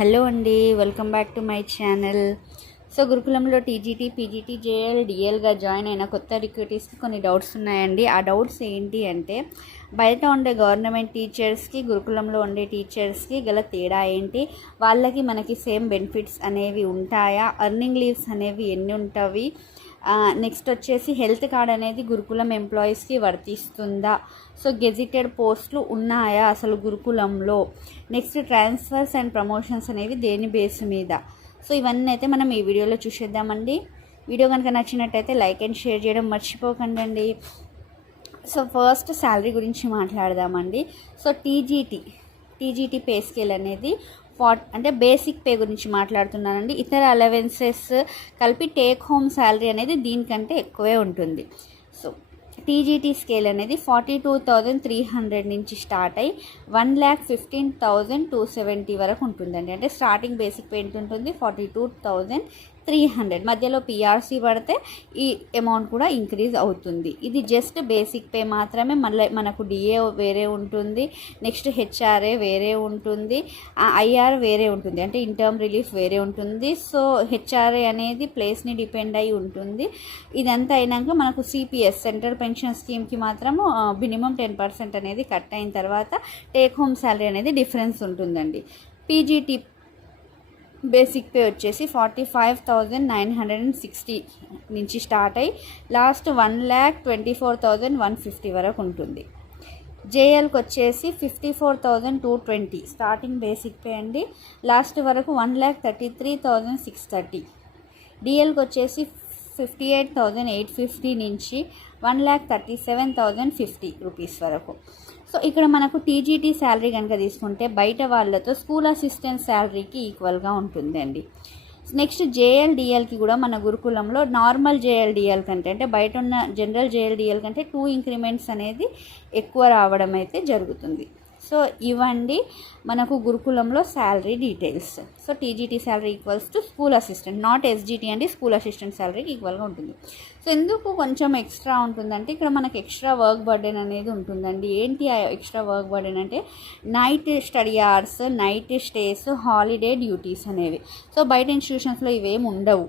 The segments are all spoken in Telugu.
హలో అండి, welcome back to my channel. So గురుకులంలో టీజీటీ, పీజీటీ, జేఎల్, డిఎల్గా జాయిన్ అయిన కొత్త రిక్రూటీస్కి కొన్ని డౌట్స్ ఉన్నాయండి. ఆ డౌట్స్ ఏంటి అంటే, బయట ఉండే గవర్నమెంట్ టీచర్స్కి, గురుకులంలో ఉండే టీచర్స్కి గల తేడా ఏంటి, వాళ్ళకి మనకి సేమ్ బెనిఫిట్స్ అనేవి ఉంటాయా, అర్నింగ్ లీవ్స్ అనేవి ఎన్ని ఉంటాయి, నెక్స్ట్ వచ్చేసి హెల్త్ కార్డ్ అనేది గురుకులం ఎంప్లాయీస్కి వర్తిస్తుందా, సో గెజిటెడ్ పోస్టులు ఉన్నాయా అసలు గురుకులంలో, నెక్స్ట్ ట్రాన్స్ఫర్స్ అండ్ ప్రమోషన్స్ అనేవి దేని బేస్ మీద, సో ఇవన్నీ అయితే మనం ఈ వీడియోలో చూసేద్దామండి. వీడియో కనుక నచ్చినట్టయితే లైక్ అండ్ షేర్ చేయడం మర్చిపోకండి. సో ఫస్ట్ శాలరీ గురించి మాట్లాడదామండి. సో టీజీటీ పే స్కేల్ అనేది అంటే బేసిక్ పే గురించి మాట్లాడుతున్నానండి. ఇతర అలవెన్సెస్ కలిపి టేక్ హోమ్ శాలరీ అనేది దీనికంటే ఎక్కువే ఉంటుంది. సో టీజీటీ స్కేల్ అనేది 42,300 నుంచి స్టార్ట్ అయ్యి 1,15,270 వరకు ఉంటుందండి. అంటే స్టార్టింగ్ బేసిక్ పే ఎంత ఉంటుంది, 42,300. మధ్యలో పిఆర్సీ పడితే ఈ అమౌంట్ కూడా ఇంక్రీజ్ అవుతుంది. ఇది జస్ట్ బేసిక్ పే మాత్రమే. మళ్ళీ మనకు డిఏ వేరే ఉంటుంది, నెక్స్ట్ హెచ్ఆర్ఏ వేరే ఉంటుంది, ఐఆర్ వేరే ఉంటుంది, అంటే ఇంటర్మ్ రిలీఫ్ వేరే ఉంటుంది. సో హెచ్ఆర్ఏ అనేది ప్లేస్ని డిపెండ్ అయి ఉంటుంది. ఇదంతా అయినాక మనకు సిపిఎస్, సెంట్రల్ పెన్షన్ స్కీమ్కి మాత్రము మినిమం 10% అనేది కట్ అయిన తర్వాత టేక్ హోమ్ శాలరీ అనేది డిఫరెన్స్ ఉంటుందండి. పీజీటీ బేసిక్ పే వచ్చేసి 45,960 నుంచి స్టార్ట్ అయ్యి లాస్ట్ 1,24,150 వరకు ఉంటుంది. జేఎల్కి వచ్చేసి 54,220 స్టార్టింగ్ బేసిక్ పే అండి, లాస్ట్ వరకు 1,33,630. డిఎల్కి వచ్చేసి 58,850 నుంచి 1,37,050 రూపీస్ వరకు. సో ఇక్కడ మనకు టీజీటీ శాలరీ కనుక తీసుకుంటే బయట వాళ్ళతో స్కూల్ అసిస్టెంట్ శాలరీకి ఈక్వల్గా ఉంటుందండి. నెక్స్ట్ జేఎల్ డిఎల్కి కూడా మన గురుకులంలో నార్మల్ జేఎల్ డిఎల్ కంటే, అంటే బయట ఉన్న జనరల్ జేఎల్ డిఎల్ కంటే 2 ఇంక్రిమెంట్స్ అనేది ఎక్కువ రావడం అయితే జరుగుతుంది. సో ఇవండి మనకు గురుకులంలో salary details. So TGT salary equals to school assistant, not SGT అండి, స్కూల్ అసిస్టెంట్ శాలరీకి ఈక్వల్గా ఉంటుంది. సో ఎందుకు కొంచెం ఎక్స్ట్రా ఉంటుందంటే, ఇక్కడ మనకు ఎక్స్ట్రా వర్క్ బర్డెన్ అనేది ఉంటుందండి. ఏంటి ఆ ఎక్స్ట్రా వర్క్ బర్డెన్ అంటే, night study hours, night stays, holiday duties అనేవి. సో బయట ఇన్స్టిట్యూషన్స్లో ఇవేమి ఉండవు.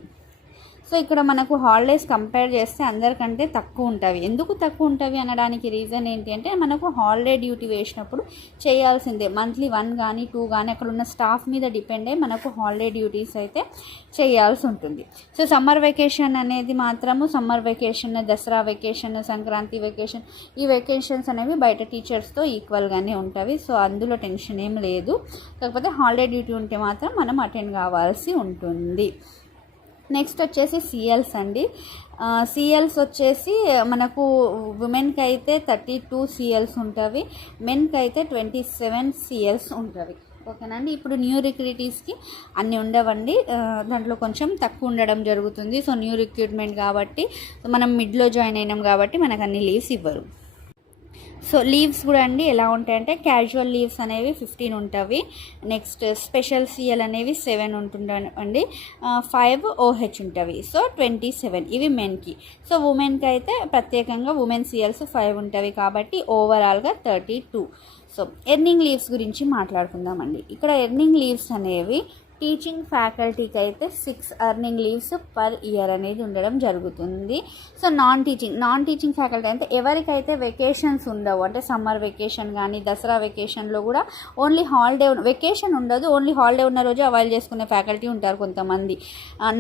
సో ఇక్కడ మనకు హాలిడేస్ కంపేర్ చేస్తే అందరికంటే తక్కువ ఉంటాయి. ఎందుకు తక్కువ ఉంటాయి అనడానికి రీజన్ ఏంటి అంటే, మనకు హాలిడే డ్యూటీ వేసినప్పుడు చేయాల్సిందే. మంత్లీ 1 కానీ 2 కానీ అక్కడ ఉన్న స్టాఫ్ మీద డిపెండ్ అయ్యి మనకు హాలిడే డ్యూటీస్ అయితే చేయాల్సి ఉంటుంది. సో సమ్మర్ వెకేషన్ అనేది మాత్రము, summer vacation, Dasara vacation, Sankranti vacation, ఈ వెకేషన్స్ అనేవి బయట టీచర్స్తో ఈక్వల్గానే ఉంటాయి. సో అందులో టెన్షన్ ఏం లేదు. కాకపోతే హాలిడే డ్యూటీ ఉంటే మాత్రం మనం అటెండ్ కావాల్సి ఉంటుంది. నెక్స్ట్ వచ్చేసి సిఎల్స్ అండి. సిఎల్స్ వచ్చేసి మనకు ఉమెన్కి అయితే 32 సిఎల్స్ ఉంటుంది, మెన్కి అయితే 27 సిఎల్స్ ఉంటుంది. ఓకేనండి. ఇప్పుడు న్యూ రిక్రూటీస్కి అన్నీ ఉండవండి, దాంట్లో కొంచెం తక్కువ ఉండడం జరుగుతుంది. సో న్యూ రిక్రూట్మెంట్ కాబట్టి, మనం మిడ్లో జాయిన్ అయినాం కాబట్టి మనకు అన్ని లీవ్స్ ఇవ్వరు. సో లీవ్స్ కూడా అండి ఎలా ఉంటాయంటే, క్యాజువల్ లీవ్స్ అనేవి 15 ఉంటాయి. నెక్స్ట్ స్పెషల్ సిఎల్ అనేవి 7 ఉంటుందండి, 5 ఓహెచ్ ఉంటుంది. సో 27 ఇవి మెన్కి. సో ఉమెన్కి అయితే ప్రత్యేకంగా ఉమెన్ సిఎల్స్ 5 ఉంటాయి కాబట్టి ఓవరాల్గా 32. సో ఎర్నింగ్ లీవ్స్ గురించి మాట్లాడుకుందామండి. ఇక్కడ ఎర్నింగ్ లీవ్స్ అనేవి టీచింగ్ ఫ్యాకల్టీకి అయితే 6 ఎర్నింగ్ లీవ్స్ పర్ ఇయర్ అనేది ఉండడం జరుగుతుంది. సో నాన్ టీచింగ్ ఫ్యాకల్టీ అంటే ఎవరికైతే వెకేషన్స్ ఉండవు, అంటే సమ్మర్ వెకేషన్ కానీ దసరా వెకేషన్లో కూడా ఓన్లీ హాలిడే వెకేషన్ ఉండదు, ఓన్లీ హాలిడే ఉన్న రోజు అవైల్ చేసుకునే ఫ్యాకల్టీ ఉంటారు కొంతమంది.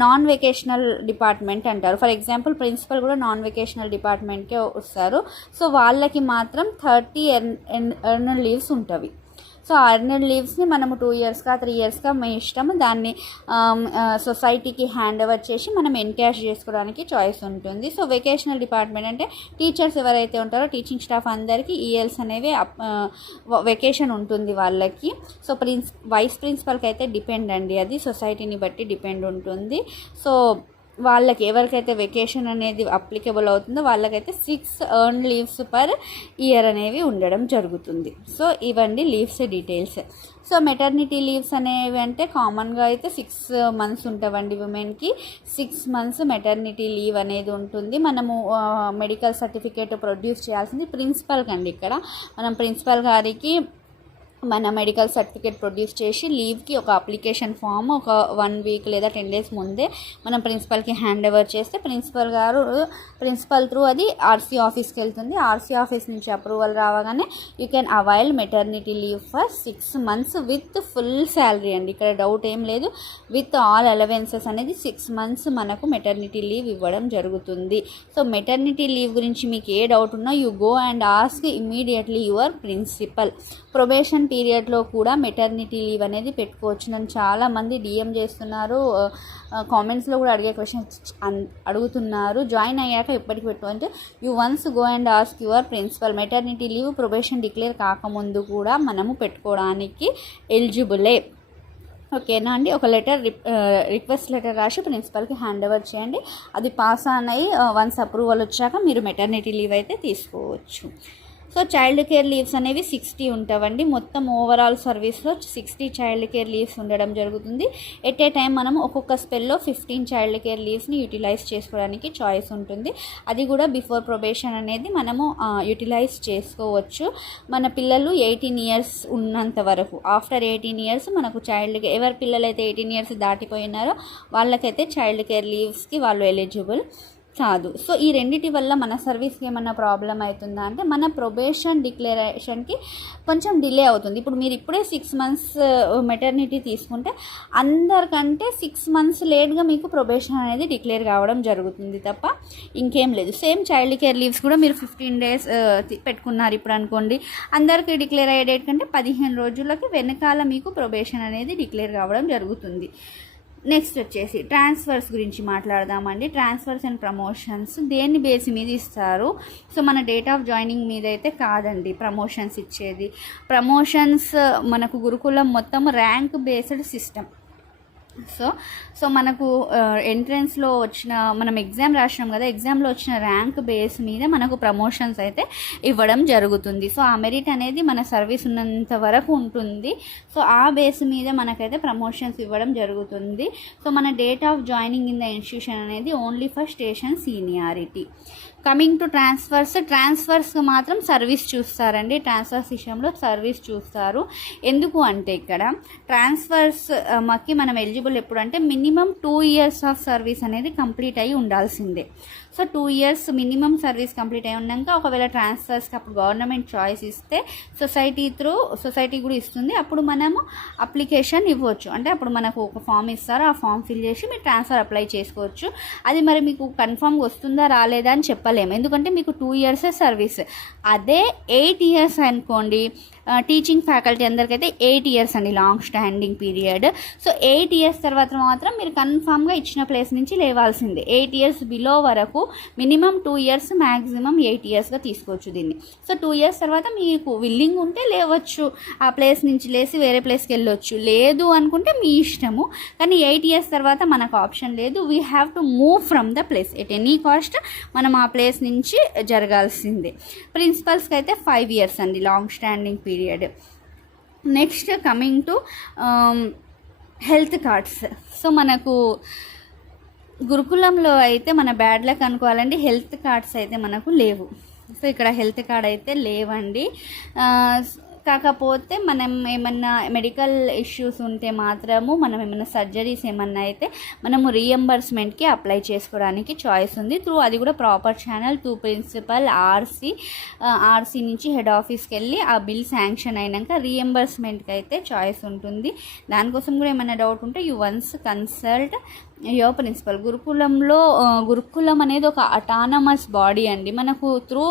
నాన్ వెకేషనల్ డిపార్ట్మెంట్ అంటారు. ఫర్ ఎగ్జాంపుల్ ప్రిన్సిపల్ కూడా నాన్ వెకేషనల్ డిపార్ట్మెంట్కే వస్తారు. సో వాళ్ళకి మాత్రం 30 ఎర్నల్ లీవ్స్ ఉంటాయి. సో అర్నెడ్ లీవ్స్ని మనము 2 ఇయర్స్గా 3 ఇయర్స్గా మీ ఇష్టము దాన్ని సొసైటీకి హ్యాండ్ ఓవర్ చేసి మనం ఎన్కాష్ చేసుకోవడానికి చాయిస్ ఉంటుంది. సో వెకేషనల్ డిపార్ట్మెంట్ అంటే టీచర్స్ ఎవరైతే ఉంటారో టీచింగ్ స్టాఫ్ అందరికీ ఈఎల్స్ అనేవి వెకేషన్ ఉంటుంది వాళ్ళకి. సో వైస్ ప్రిన్సిపల్కి అయితే డిపెండ్ అండి, అది సొసైటీని బట్టి డిపెండ్ ఉంటుంది. సో వాళ్ళకి ఎవరికైతే వెకేషన్ అనేది అప్లికబుల్ అవుతుందో వాళ్ళకైతే 6 ఎర్న్ లీవ్స్ పర్ ఇయర్ అనేవి ఉండడం జరుగుతుంది. సో ఇవన్నీ leaves details. So maternity leaves అనేవి అంటే కామన్గా అయితే 6 months ఉంటావండి ఉమెన్కి. 6 months మెటర్నిటీ లీవ్ అనేది ఉంటుంది. మనము మెడికల్ సర్టిఫికేట్ ప్రొడ్యూస్ చేయాల్సింది ప్రిన్సిపల్కి అండి. ఇక్కడ మనం ప్రిన్సిపల్ గారికి మన మెడికల్ సర్టిఫికేట్ ప్రొడ్యూస్ చేసి లీవ్కి ఒక అప్లికేషన్ ఫామ్ ఒక 1 వీక్ లేదా 10 డేస్ ముందే మనం ప్రిన్సిపల్కి హ్యాండ్ ఓవర్ చేస్తే ప్రిన్సిపల్ త్రూ అది ఆర్సీ ఆఫీస్కి వెళ్తుంది. ఆర్సీ ఆఫీస్ నుంచి అప్రూవల్ రావగానే you can avail maternity leave for 6 months with full salary అండి. ఇక్కడ డౌట్ ఏం లేదు, విత్ ఆల్ అలవెన్సెస్ అనేది 6 months మనకు మెటర్నిటీ లీవ్ ఇవ్వడం జరుగుతుంది. సో మెటర్నిటీ లీవ్ గురించి మీకు ఏ డౌట్ ఉన్నా you go and ask immediately your principal. Probation పీరియడ్లో కూడా మెటర్నిటీ లీవ్ అనేది పెట్టుకోవచ్చు. నన్ను చాలామంది డిఎం చేస్తున్నారు, కామెంట్స్లో కూడా అడిగే క్వశ్చన్స్ అడుగుతున్నారు. జాయిన్ అయ్యాక ఎప్పటికి పెట్టుకుంటే you once go and ask your principal. Maternity leave probation declare కాకముందు కూడా మనము పెట్టుకోవడానికి ఎలిజిబులే. ఓకేనా అండి. ఒక రిక్వెస్ట్ లెటర్ రాసి ప్రిన్సిపల్కి హ్యాండ్ ఓవర్ చేయండి. అది పాస్ ఆన్ అయ్యి వన్స్ అప్రూవల్ వచ్చాక మీరు మెటర్నిటీ లీవ్ అయితే తీసుకోవచ్చు. సో చైల్డ్ కేర్ లీవ్స్ అనేవి 60 ఉంటావండి. మొత్తం ఓవరాల్ సర్వీస్లో 60 చైల్డ్ కేర్ లీవ్స్ ఉండడం జరుగుతుంది. ఎట్ ఏ టైం మనం ఒక్కొక్క స్పెల్లో 15 చైల్డ్ కేర్ లీవ్స్ని యూటిలైజ్ చేసుకోవడానికి చాయిస్ ఉంటుంది. అది కూడా బిఫోర్ ప్రొబేషన్ అనేది మనము యూటిలైజ్ చేసుకోవచ్చు. మన పిల్లలు 18 years ఉన్నంత వరకు. ఆఫ్టర్ 18 years మనకు ఎవరి పిల్లలైతే 18 years దాటిపోయినారో వాళ్ళకైతే చైల్డ్ కేర్ లీవ్స్కి వాళ్ళు ఎలిజిబుల్ కాదు. సో ఈ రెండిటి వల్ల మన సర్వీస్కి ఏమన్నా ప్రాబ్లం అవుతుందా అంటే మన ప్రొబేషన్ డిక్లరేషన్కి కొంచెం డిలే అవుతుంది. ఇప్పుడు మీరు ఇప్పుడే 6 months మెటర్నిటీ తీసుకుంటే అందరికంటే 6 months లేట్గా మీకు ప్రొబేషన్ అనేది డిక్లేర్ కావడం జరుగుతుంది తప్ప ఇంకేం లేదు. సేమ్ చైల్డ్ కేర్ లీవ్స్ కూడా మీరు 15 days పెట్టుకున్నారు ఇప్పుడు అనుకోండి, అందరికీ డిక్లేర్ అయ్యే డేట్ కంటే 15 రోజులకి వెనకాల మీకు ప్రొబేషన్ అనేది డిక్లేర్ కావడం జరుగుతుంది. నెక్స్ట్ వచ్చేసి ట్రాన్స్ఫర్స్ గురించి మాట్లాడదామండి. ట్రాన్స్ఫర్స్ అండ్ ప్రమోషన్స్ దేన్ని బేస్ మీద ఇస్తారు? సో మన డేట్ ఆఫ్ జాయినింగ్ మీద అయితే కాదండి ప్రమోషన్స్ ఇచ్చేది. ప్రమోషన్స్ మనకు గురుకులం మొత్తం ర్యాంక్ బేస్డ్ సిస్టమ్. సో మనకు ఎంట్రన్స్లో వచ్చిన మనం ఎగ్జామ్ రాసినాం కదా, ఎగ్జామ్లో వచ్చిన ర్యాంక్ బేస్ మీద మనకు ప్రమోషన్స్ అయితే ఇవ్వడం జరుగుతుంది. సో ఆ మెరిట్ అనేది మన సర్వీస్ ఉన్నంత వరకు ఉంటుంది. సో ఆ బేస్ మీద మనకైతే ప్రమోషన్స్ ఇవ్వడం జరుగుతుంది. సో మన date of joining in the institution అనేది only for station seniority. Coming to transfers మాత్రం సర్వీస్ చూస్తారండి. ట్రాన్స్ఫర్స్ విషయంలో సర్వీస్ చూస్తారు. ఎందుకు అంటే ఇక్కడ ట్రాన్స్ఫర్స్ మాకి మనం ఎలిజిబుల్ ఎప్పుడు అంటే మినిమం 2 years ఆఫ్ సర్వీస్ అనేది కంప్లీట్ అయ్యి ఉండాల్సిందే. So 2 years minimum service complete అయి ఉన్నాక ఒకవేళ ట్రాన్స్ఫర్స్కి అప్పుడు గవర్నమెంట్ చాయిస్ ఇస్తే సొసైటీ కూడా ఇస్తుంది. అప్పుడు మనము అప్లికేషన్ ఇవ్వచ్చు. అంటే అప్పుడు మనకు ఒక ఫామ్ ఇస్తారు, ఆ ఫామ్ ఫిల్ చేసి మీరు ట్రాన్స్ఫర్ అప్లై చేసుకోవచ్చు. అది మరి మీకు కన్ఫర్మ్గా వస్తుందా రాలేదా అని చెప్పలేము, ఎందుకంటే మీకు 2 years సర్వీస్. అదే 8 years అనుకోండి, టీచింగ్ ఫ్యాకల్టీ అందరికైతే 8 years అండి long standing period. So 8 years తర్వాత మాత్రం మీరు కన్ఫామ్గా ఇచ్చిన ప్లేస్ నుంచి లేవాల్సిందే. 8 years బిలో వరకు మినిమం 2 years, మ్యాక్సిమం 8 yearsగా తీసుకోవచ్చు దీన్ని. సో 2 years తర్వాత మీకు విల్లింగ్ ఉంటే లేవచ్చు, ఆ ప్లేస్ నుంచి లేసి వేరే ప్లేస్కి వెళ్ళొచ్చు. లేదు అనుకుంటే మీ ఇష్టము. కానీ 8 years తర్వాత మనకు ఆప్షన్ లేదు. We have to move from the place at any cost. మనం ఆ ప్లేస్ నుంచి జరగాల్సిందే. ప్రిన్సిపల్స్కి అయితే 5 years అండి long standing period. Next coming to health cards. So మనకు గురుకులంలో అయితే మన బ్యాడ్ లక్ అనుకోవాలండి, హెల్త్ కార్డ్స్ అయితే మనకు లేవు. సో ఇక్కడ హెల్త్ కార్డ్ అయితే లేవండి. కాకపోతే మనం ఏమన్నా మెడికల్ ఇష్యూస్ ఉంటే మాత్రము, మనం ఏమన్నా సర్జరీస్ ఏమన్నా అయితే మనము రీఎంబర్స్మెంట్కి అప్లై చేసుకోవడానికి చాయిస్ ఉంది. అది కూడా proper channel to principal RC నుంచి హెడ్ ఆఫీస్కి వెళ్ళి ఆ బిల్ శాంక్షన్ అయినాక రీఎంబర్స్మెంట్కి అయితే చాయిస్ ఉంటుంది. దానికోసం కూడా ఏమైనా డౌట్ ఉంటే you once consult your principal. గురుకులం అనేది ఒక అటానమస్ బాడీ అండి. మనకు త్రూ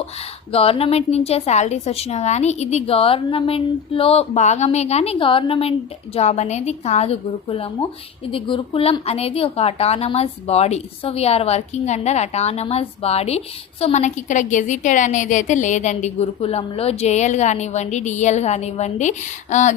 గవర్నమెంట్ నుంచే శాలరీస్ వచ్చినా కానీ ఇది గవర్నమెంట్లో భాగమే, కానీ గవర్నమెంట్ జాబ్ అనేది కాదు గురుకులము. ఇది గురుకులం అనేది ఒక autonomous body. So we are working under autonomous body. So మనకి ఇక్కడ గెజిటెడ్ అనేది అయితే లేదండి గురుకులంలో. జేఎల్ కానివ్వండి, డిఎల్ కానివ్వండి,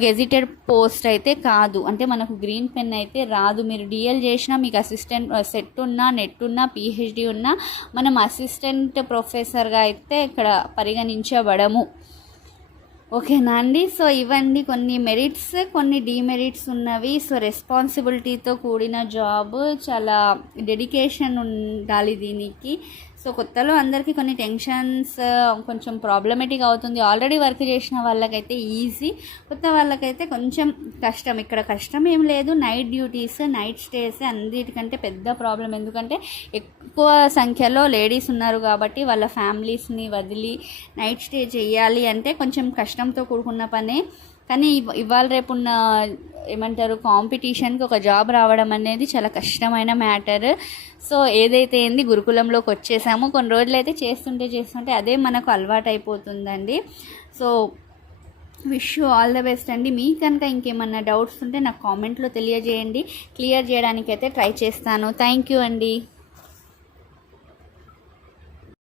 గెజిటెడ్ పోస్ట్ అయితే కాదు. అంటే మనకు గ్రీన్ పెన్ అయితే రాదు. మీరు డిఎల్ చేసినా మీకు అసిస్టెంట్ సెట్ ఉన్నా, నెట్ ఉన్నా, పిహెచ్డి ఉన్నా మనం అసిస్టెంట్ ప్రొఫెసర్గా అయితే ఇక్కడ పరిగణించబడము. ఓకేనా అండి. సో ఇవన్నీ కొన్ని మెరిట్స్, కొన్ని డిమెరిట్స్ ఉన్నవి. సో రెస్పాన్సిబిలిటీతో కూడిన జాబ్, చాలా డెడికేషన్ ఉండాలి దీనికి. సో కొత్తలో అందరికీ కొన్ని టెన్షన్స్, కొంచెం ప్రాబ్లమేటిక్ అవుతుంది. ఆల్రెడీ వర్క్ చేసిన వాళ్ళకైతే ఈజీ, కొత్త వాళ్ళకైతే కొంచెం కష్టం. ఇక్కడ కష్టం ఏం లేదు, నైట్ డ్యూటీస్, నైట్ స్టేస్ అన్నిటికంటే పెద్ద ప్రాబ్లం. ఎందుకంటే ఎక్కువ సంఖ్యలో లేడీస్ ఉన్నారు కాబట్టి వాళ్ళ ఫ్యామిలీస్ని వదిలి నైట్ స్టే చేయాలి అంటే కొంచెం కష్టంతో కూడుకున్న పనే. కానీ ఇవాళ రేపున్న ఏమంటారు కాంపిటీషన్కి ఒక జాబ్ రావడం అనేది చాలా కష్టమైన మ్యాటర్. సో ఏదైతే ఏంది గురుకులంలోకి వచ్చేసామో కొన్ని రోజులు అయితే చేస్తుంటే అదే మనకు అలవాటు అయిపోతుందండి. So wish you all the best అండి. మీకు కనుక ఇంకేమన్నా డౌట్స్ ఉంటే నాకు కామెంట్లో తెలియజేయండి, క్లియర్ చేయడానికైతే ట్రై చేస్తాను. థ్యాంక్ యూ అండి.